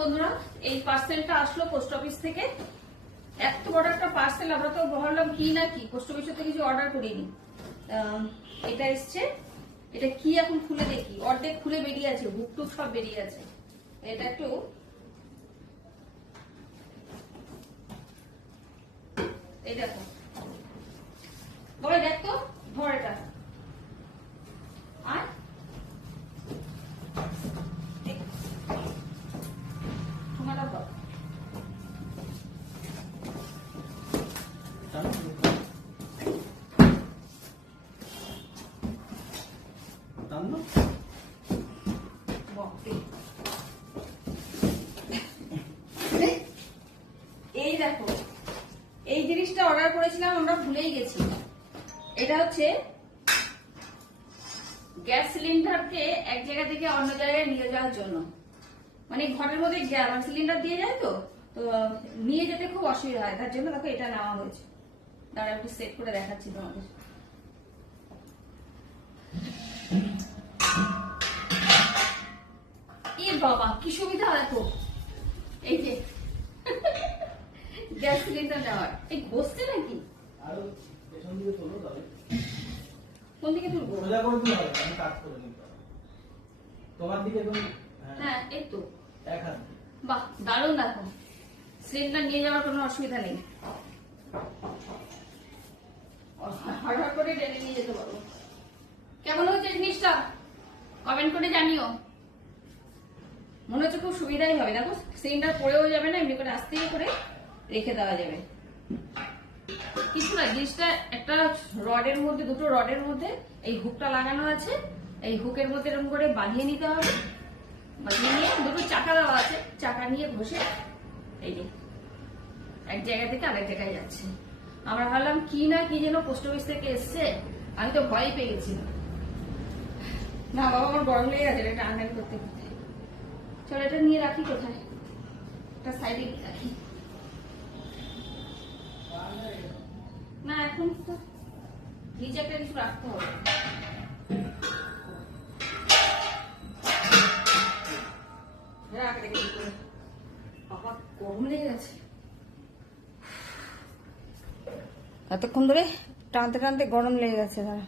বন্ধুরা, এই পার্সেলটা আসলো পোস্ট অফিস থেকে। এত বড় একটা পার্সেল, আমরা তো ভাবলাম কি না কি, পোস্ট অফিস থেকে কিছু অর্ডার করিনি। এটা এসছে, এটা কি এখন খুলে দেখি। অর্ধেক খুলে বেরিয়ে আছে, বুক টুক সব বেরিয়ে আছে। এটা একটু এই দেখো, বলে দেখ তো, ধর এটা আর ঠোঙাটা ধর। এই দেখো, এই জিনিসটা অর্ডার করেছিলাম, আমরা ভুলেই গেছি। এটা হচ্ছে গ্যাস সিলিন্ডারকে এক জায়গা থেকে অন্য জায়গায় নিয়ে যাওয়ার জন্য। মানে ঘরের মধ্যে সিলিন্ডার দিয়ে যায়, তো তো নিয়ে যেতে খুব অসুবিধা হয়, তার জন্য দেখো এটা নেওয়া হয়েছে। দাঁড়া একটু সেট করে দেখাচ্ছি তোমাদের। এ বাবা কি সুবিধা দেখো, এই যে গ্যাস সিলিন্ডার নেওয়ার। এই বসছে নাকি? কোন দিকে তুলবো? তোমার দিকে তুমি। হ্যাঁ এই তো। এক হাত। বাহ দারুণ, দেখো সিলিন্ডার নিয়ে যাওয়ার কোনো অসুবিধা নেই, হড়হড় করে টেনে নিয়ে যেতে পারবো। কেমন হচ্ছে জিনিসটা কমেন্ট করে জানিও। মনে হচ্ছে খুব সুবিধাই হবে, দেখো সিলিন্ডার পড়েও যাবে না, এমনি করে আস্তে করে রেখে দেওয়া যাবে। কিছু না, জিনিসটা একটা রডের মধ্যে, দুটো রডের মধ্যে এই হুকটা লাগানো আছে। এই হুকের মধ্যে এরকম করে বাঁধিয়ে নিতে হবে। বাঁধিয়ে নিয়ে দুটো চাকা দেওয়া আছে, চাকা নিয়ে ঘষে এই যে এক জায়গা থেকে আরেক জায়গায় যাচ্ছে। আমরা ভাবলাম কি না কি যেন পোস্ট অফিস থেকে এসছে, আমি তো ভয় পেয়ে গেছিলাম। না বাবা, আমার গরম লেগে গেছে এটা টানাটানি করতে করতে। চলো এটা নিয়ে রাখি কোথায়, একটা সাইডে রাখি। না এখন তো নিচে একটা কিছু রাখতে হবে। রাখ রেখে বাবা, গরম লেগে গেছে। এতক্ষণ ধরে টানতে টানতে গরম লেগে গেছে।